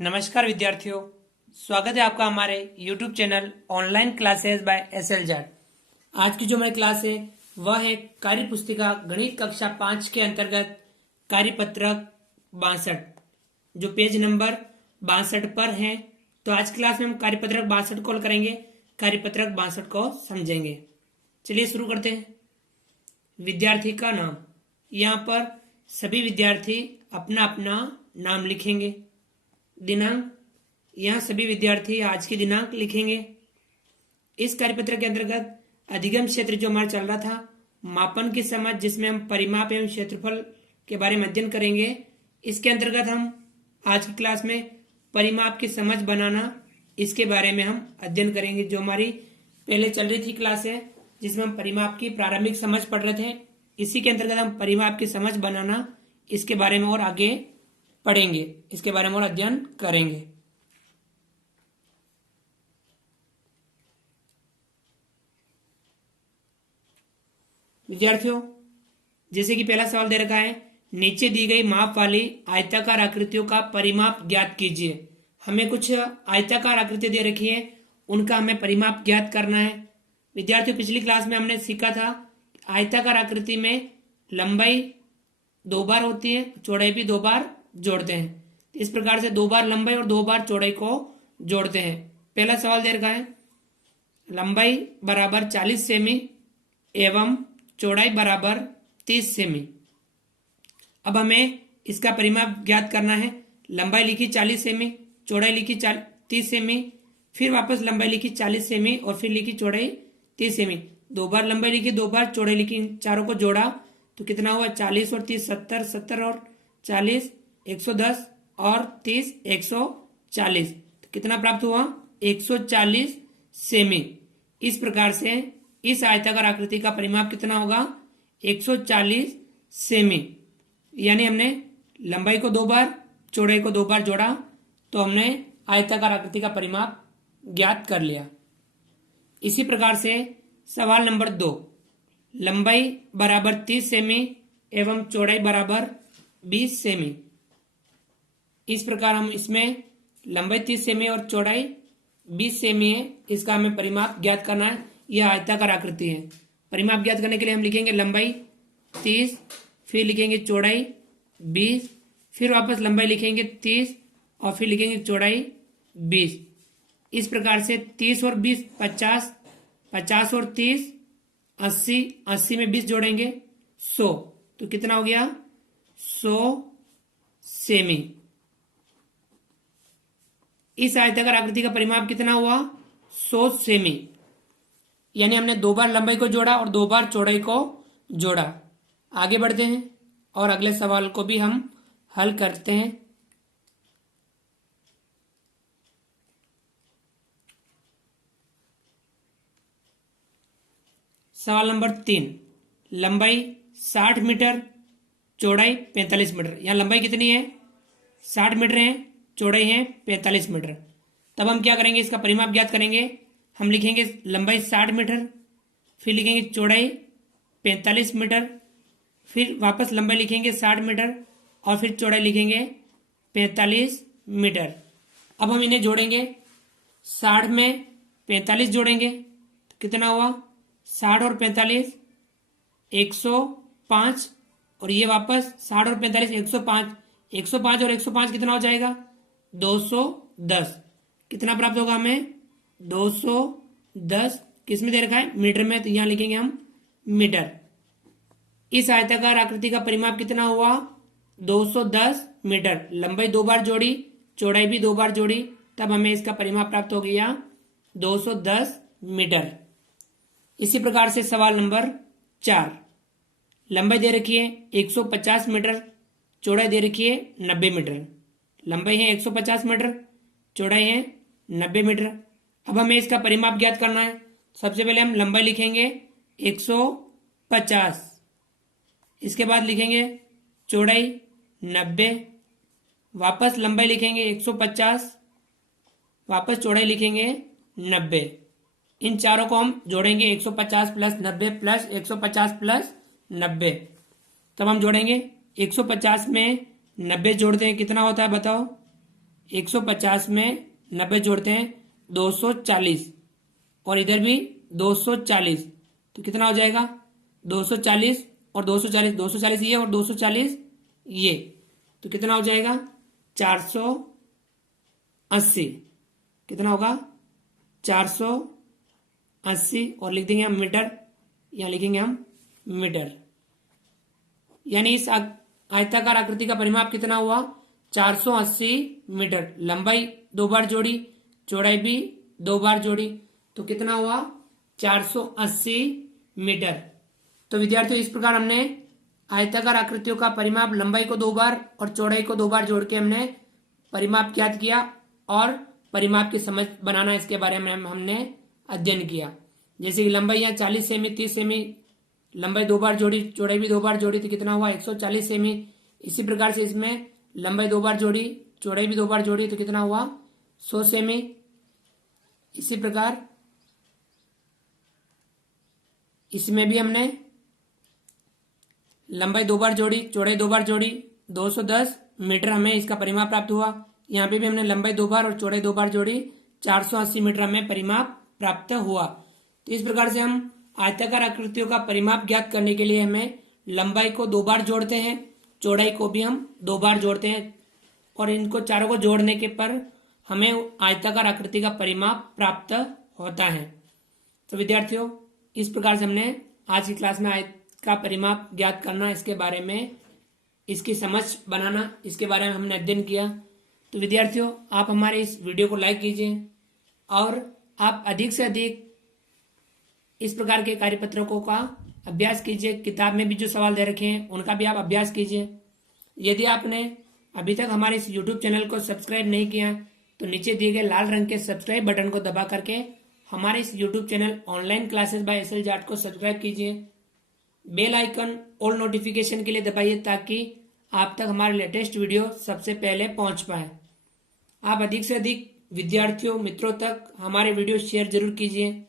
नमस्कार विद्यार्थियों, स्वागत है आपका हमारे YouTube channel online classes bye SLZ। आज की जो हमारी क्लास है वह है कार्य पुस्तिका गणित कक्षा 5 के अंतर्गत कार्यपत्रक 62, जो पेज नंबर 62 पर है। तो आज क्लास में हम कार्यपत्रक 62 को करेंगे, कार्यपत्रक 62 को समझेंगे। चलिए शुरू करते हैं। विद्यार्थी का नाम, यहाँ पर सभी विद्यार्थी अपना अपना नाम लिखेंगे। दिनांक, यहाँ सभी विद्यार्थी आज की दिनांक लिखेंगे। इस कार्यपत्र के अंतर्गत अधिगम क्षेत्र जो हमारा चल रहा था, मापन की समझ, जिसमें हम परिमाप एवं क्षेत्रफल के बारे में अध्ययन करेंगे। इसके अंतर्गत हम आज की क्लास में परिमाप की समझ बनाना, इसके बारे में हम अध्ययन करेंगे। जो हमारी पहले चल रही थी क्लास है जिसमें हम परिमाप की प्रारंभिक समझ पढ़ रहे थे, इसी के अंतर्गत हम परिमाप की समझ बनाना, इसके बारे में और आगे पढ़ेंगे, इसके बारे में और अध्ययन करेंगे। विद्यार्थियों, जैसे कि पहला सवाल दे रखा है, नीचे दी गई माप वाली आयताकार आकृतियों का परिमाप ज्ञात कीजिए। हमें कुछ आयताकार आकृति दे रखी है, उनका हमें परिमाप ज्ञात करना है। विद्यार्थियों, पिछली क्लास में हमने सीखा था आयताकार आकृति में लंबाई 2 बार होती है, चौड़ाई भी 2 बार जोड़ते हैं। इस प्रकार से 2 बार लंबाई और 2 बार चौड़ाई को जोड़ते हैं। पहला सवाल दे रखा है, लंबाई बराबर 40 सेमी एवं चौड़ाई बराबर 30 सेमी। अब हमें इसका परिमाप ज्ञात करना है। लंबाई लिखी 40 सेमी, चौड़ाई लिखी 30 सेमी, फिर वापस लंबाई लिखी 40 सेमी और फिर लिखी चौड़ाई 30 सेमी। 2 बार लंबाई लिखी, 2 बार चौड़ाई लिखी, इन चारों को जोड़ा तो कितना हुआ? 40 और 30 70, 70 और 40 110 और 30 140। तो कितना प्राप्त हुआ? 140 सेमी। इस प्रकार से इस आयताकार आकृति का परिमाप कितना होगा? 140 सेमी। यानी हमने लंबाई को 2 बार, चौड़ाई को 2 बार जोड़ा तो हमने आयताकार आकृति का परिमाप ज्ञात कर लिया। इसी प्रकार से सवाल नंबर 2, लंबाई बराबर 30 सेमी एवं चौड़ाई बराबर 20 सेमी। इस प्रकार हम इसमें लंबाई 30 सेमी और चौड़ाई 20 सेमी है, इसका हमें परिमाप ज्ञात करना है। यह आयताकार आकृति है। परिमाप ज्ञात करने के लिए हम लिखेंगे लंबाई 30, फिर लिखेंगे चौड़ाई 20, फिर वापस लंबाई लिखेंगे 30 और फिर लिखेंगे चौड़ाई 20। इस प्रकार से 30 और 20 50, 50 और 30 80, 80 में 20 जोड़ेंगे 100। तो कितना हो गया? 100 सेमी। इस आयताकार आकृति का परिमाप कितना हुआ? 100 सेमी। यानी हमने 2 बार लंबाई को जोड़ा और 2 बार चौड़ाई को जोड़ा। आगे बढ़ते हैं और अगले सवाल को भी हम हल करते हैं। सवाल नंबर 3, लंबाई 60 मीटर, चौड़ाई 45 मीटर। यहाँ लंबाई कितनी है? 60 मीटर है, चौड़ाई है 45 मीटर। तब हम क्या करेंगे? इसका परिमाप ज्ञात करेंगे। हम लिखेंगे लंबाई 60 मीटर, फिर लिखेंगे चौड़ाई 45 मीटर, फिर वापस लंबाई लिखेंगे 60 मीटर और फिर चौड़ाई लिखेंगे 45 मीटर। अब हम इन्हें जोड़ेंगे, 60 में 45 जोड़ेंगे तो कितना हुआ? 60 और 45 105, और ये वापस 60 और 45 105, 105 और 105 कितना हो जाएगा? 210। कितना प्राप्त होगा हमें? 210। किस में दे रखा है? मीटर में, तो यहां लिखेंगे हम मीटर। इस आयताकार आकृति का परिमाप कितना हुआ? 210 मीटर। लंबाई 2 बार जोड़ी, चौड़ाई भी 2 बार जोड़ी, तब हमें इसका परिमाप प्राप्त हो गया 210 मीटर। इसी प्रकार से सवाल नंबर 4, लंबाई दे रखी है 150 मीटर, चौड़ाई दे रखी है 90 मीटर। लंबाई है 150 मीटर, चौड़ाई है 90 मीटर। अब हमें इसका परिमाप ज्ञात करना है। सबसे पहले हम लंबाई लिखेंगे 150, इसके बाद लिखेंगे चौड़ाई 90, वापस लंबाई लिखेंगे 150, वापस चौड़ाई लिखेंगे 90। इन चारों को हम जोड़ेंगे, 150 प्लस 90 प्लस 150 प्लस 90। तब हम जोड़ेंगे 150 में 90 जोड़ते हैं, कितना होता है बताओ? 150 में 90 जोड़ते हैं 240 और इधर भी 240, तो कितना हो जाएगा 240 और 240, 240 ये और 240 ये, तो कितना हो जाएगा 480। कितना होगा 480 और लिख देंगे हम मीटर, यहाँ लिखेंगे हम मीटर। यानी इस आयताकार आकृति का परिमाप कितना हुआ 480 मीटर। लंबाई 2 बार जोड़ी, चौड़ाई भी 2 बार जोड़ी, तो कितना हुआ 480 मीटर। तो विद्यार्थियों इस प्रकार हमने आयताकार आकृतियों का परिमाप लंबाई को 2 बार और चौड़ाई को 2 बार जोड़ के हमने परिमाप ज्ञात किया और परिमाप की समझ बनाना इसके बारे में हमने अध्ययन किया। जैसे कि लंबाई यहाँ 40 सेमी 30 सेमी, लंबाई 2 बार जोड़ी, चौड़ाई भी 2 बार जोड़ी, तो कितना हुआ 140 सेमी। इसी प्रकार से इसमें लंबाई 2 बार जोड़ी, चौड़ाई भी 2 बार जोड़ी, तो कितना हुआ 100 सेमी। इसी प्रकार इसमें भी हमने लंबाई 2 बार जोड़ी, चौड़ाई 2 बार जोड़ी, 210 मीटर हमें इसका परिमाप प्राप्त हुआ। यहाँ पे भी हमने लंबाई 2 बार और चौड़ाई 2 बार जोड़ी, 480 मीटर हमें परिमाप प्राप्त हुआ। तो इस प्रकार से हम आयताकार आकृतियों का परिमाप ज्ञात करने के लिए हमें लंबाई को 2 बार जोड़ते हैं, चौड़ाई को भी हम 2 बार जोड़ते हैं और इनको चारों को जोड़ने के पर हमें आयताकार आकृति का परिमाप प्राप्त होता है। तो विद्यार्थियों इस प्रकार से हमने आज की क्लास में आयत का परिमाप ज्ञात करना, इसके बारे में इसकी समझ बनाना, इसके बारे में हमने अध्ययन किया। तो विद्यार्थियों आप हमारे इस वीडियो को लाइक कीजिए और आप अधिक से अधिक इस प्रकार के कार्यपत्रकों का अभ्यास कीजिए। किताब में भी जो सवाल दे रखे हैं उनका भी आप अभ्यास कीजिए। यदि आपने अभी तक हमारे इस YouTube चैनल को सब्सक्राइब नहीं किया तो नीचे दिए गए लाल रंग के सब्सक्राइब बटन को दबा करके हमारे इस YouTube channel online classes bye SL Jat को सब्सक्राइब कीजिए। बेल आइकन ऑल नोटिफिकेशन के लिए दबाइए ताकि आप तक हमारे लेटेस्ट वीडियो सबसे पहले पहुंच पाए। आप अधिक से अधिक विद्यार्थियों मित्रों तक हमारे वीडियो शेयर जरूर कीजिए।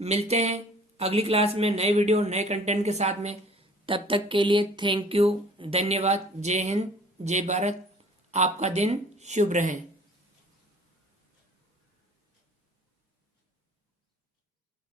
मिलते हैं अगली क्लास में नए वीडियो नए कंटेंट के साथ में। तब तक के लिए थैंक यू, धन्यवाद। जय हिंद, जय भारत। आपका दिन शुभ रहे।